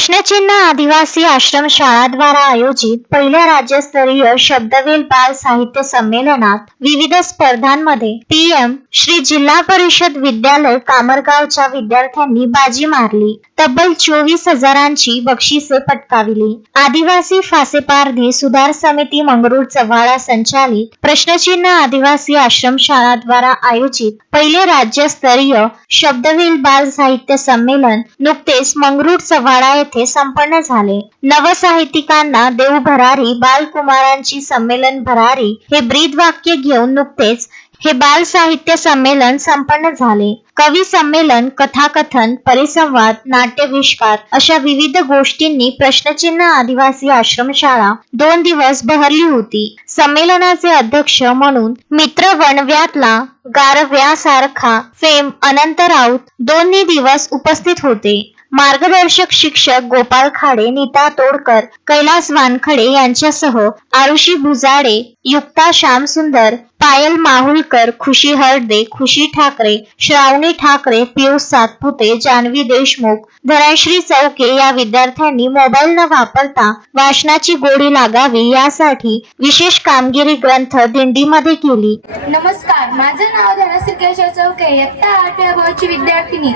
प्रश्नचिन्ह आदिवासी आश्रमशाळा द्वारा आयोजित पहिल्या राज्यस्तरीय शब्दवेल बाल साहित्य संमेलनात विविध स्पर्धांमध्ये पीएम श्री जिल्हा परिषद विद्यालय कामरगावच्या विद्यार्थ्यांनी बाजी मारली. तब्बल 24,000ची बक्षिसे पटकाविली. आदिवासी फासेपारधी सुधार समिती मंगरूळ चव्हाळा संचालित प्रश्नचिन्ह आदिवासी आश्रमशाळा द्वारा आयोजित पहिले राज्यस्तरीय शब्दवेल बाल साहित्य संमेलन नुकतेच मंगरूळ चव्हाळा येथे संपन्न झाले. नवसाहित्यिकांना देव भरारी बालकुमारांची संमेलन भरारी हे ब्रीदवाक्य घेऊन नुकतेच हे बाल साहित्य संमेलन संपन्न झाले. कवी संमेलन, कथाकथन, परिसंवाद, नाट्यविष्कार अशा विविध गोष्टींनी प्रश्नचिन्ह आदिवासी आश्रमशाळा 2 दिवस बहरली होती. संमेलनाचे अध्यक्ष म्हणून मित्र वणव्यातला गारव्यासारखा फेम अनंत राऊत 2 दिवस उपस्थित होते. मार्गदर्शक शिक्षक गोपाल खाडे, नीता तोडकर, कैलास वानखडे यांच्यासह आरुषी भुजाडे, युक्ता श्यामसुंदर, पायल माहुलकर, खुशी हरदे, खुशी ठाकरे, श्रावणी ठाकरे, पियुष सातपुते, जान्हवी देशमुख, धनश्री चौके या विद्यार्थ्यांनी मोबाईल न वापरता वाचनाची गोडी लागावी यासाठी विशेष कामगिरी ग्रंथ दिंडीमध्ये केली. नमस्कार, माझं नाव धनश्री केशव चौके, इयत्ता 8व्या ब ची विद्यार्थिनी.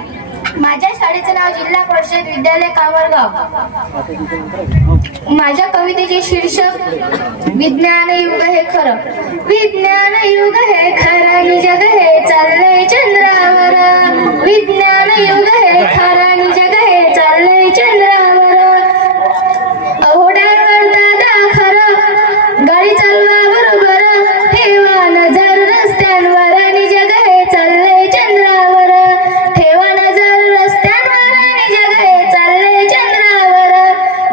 माझ्या शाळेचे नाव जिल्हा परिषद विद्यालय कामरगाव. माझ्या कवितेचे शीर्षक विज्ञान युग हे खरं. विज्ञान युग हे खरं आणि जग हे चाललंय चंद्रावर. विज्ञान युग हे खरं आणि जग हे चाललंय चंद्रावर. अहो ड्रायव्हर दादा खरं, गाडी चालवा बरोबर, ठेवा नजर रस्त्यांवर आणि जग हे चाललंय चंद्रावर. ठेवा नजर रस्त्यांवर आणि जग हे चाललंय चंद्रावर.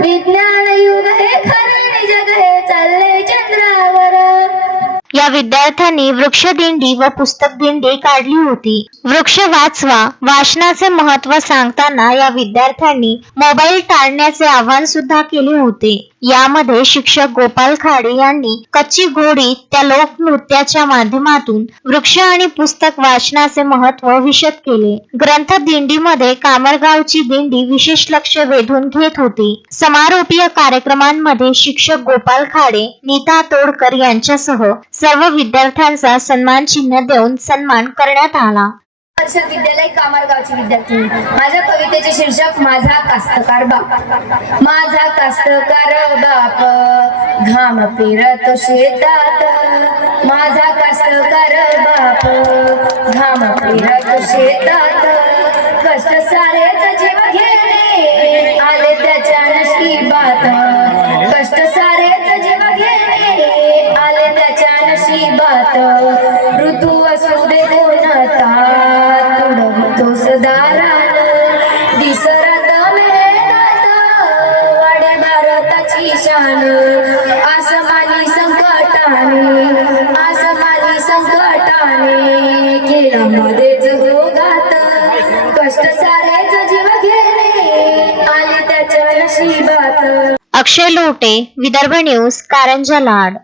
विज्ञान युग हे खरं आणि जग हे चाललंय चंद्रावर. या विद्यार्थ्यांनी वृक्ष दिंडी व पुस्तक दिंडी काढली होती. वृक्ष वाचवा, वाचनाचे महत्त्व सांगताना या विद्यार्थ्यांनी मोबाईल टाळण्याचे आवाहन सुद्धा केले होते. यामध्ये शिक्षक गोपाल खाडे यांनी कच्ची घोडी त्या लोकनृत्याच्या माध्यमातून वृक्ष आणि पुस्तक वाचनाचे महत्त्व विशद केले. ग्रंथ दिंडीमध्ये कामरगावची दिंडी विशेष लक्ष वेधून घेत होती. समारोपीय कार्यक्रमांमध्ये शिक्षक गोपाल खाडे, नीता तोडकर यांच्यासह सर्व विद्यार्थ्यांचा सन्मान चिन्ह देऊन सन्मान करण्यात आला. परिषद विद्यालय कामरगावची विद्यार्थिनी. माझ्या कवितेचे शीर्षक माझा कास्तकार बाप. माझा कास्तकार बाप घाम पेरत शेतात. माझा कास्तकार बाप घाम पेरत शेतात. कष्ट सारेच जीव घेणे आले त्याच्या नशिबात. कष्ट सारेच जीव घेणे आले त्याच्या नशिबात. ऋतू असू दे कोणता तुडवतोस दारान. दिसरत मेहनत वाढे भारताची शान. आसमानी संकटाने खेळामध्येच हो घात. कष्ट सारेच जीव घेणे आले त्याच्या नशिबात. अक्षय लोटे, विदर्भ न्यूज, कारंजा लाड.